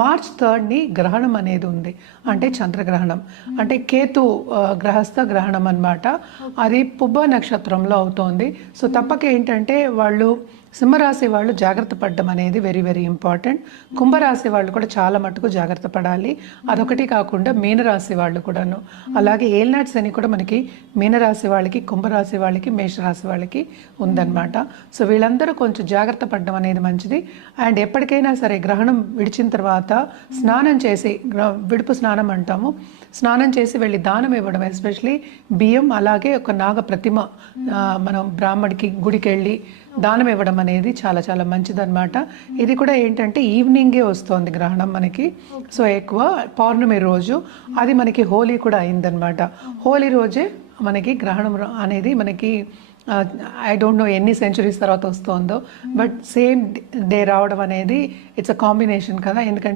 March 3ని గ్రహణం అనేది ఉంది, అంటే చంద్రగ్రహణం, అంటే కేతు గ్రహస్థ గ్రహణం అన్నమాట. అది పుబ్బ నక్షత్రంలో అవుతోంది. సో తప్పక ఏంటంటే వాళ్ళు సింహరాశి వాళ్ళు జాగ్రత్త పడడం అనేది వెరీ వెరీ ఇంపార్టెంట్. కుంభరాశి వాళ్ళు కూడా చాలా మటుకు జాగ్రత్త పడాలి. అదొకటి కాకుండా మీనరాశి వాళ్ళు కూడాను, అలాగే ఏల్నాటి శని కూడా మనకి మీనరాశి వాళ్ళకి, కుంభరాశి వాళ్ళకి, మేషరాశి వాళ్ళకి ఉందన్నమాట. సో వీళ్ళందరూ కొంచెం జాగ్రత్త పడడం అనేది మంచిది. అండ్ ఎప్పటికైనా సరే గ్రహణం విడిచిన తర్వాత స్నానం చేసి, విడుపు స్నానం అంటాము, స్నానం చేసి వెళ్ళి దానం ఇవ్వడం, ఎస్పెషలీ బియ్యం, అలాగే ఒక నాగ ప్రతిమ మనం బ్రాహ్మడికి గుడికి వెళ్ళి దానం ఇవ్వడం అనేది చాలా చాలా మంచిదన్నమాట. ఇది కూడా ఏంటంటే ఈవినింగే వస్తుంది గ్రహణం మనకి. సో ఎక్కువ పౌర్ణమి రోజు, అది మనకి హోలీ కూడా అయిందనమాట. హోలీ రోజే మనకి గ్రహణం అనేది మనకి ఐ డోంట్ నో ఎన్ని సెంచురీస్ తర్వాత వస్తుందో, బట్ సేమ్ డే రావడం అనేది ఇట్స్ అ కాంబినేషన్ కదా. ఎందుకంటే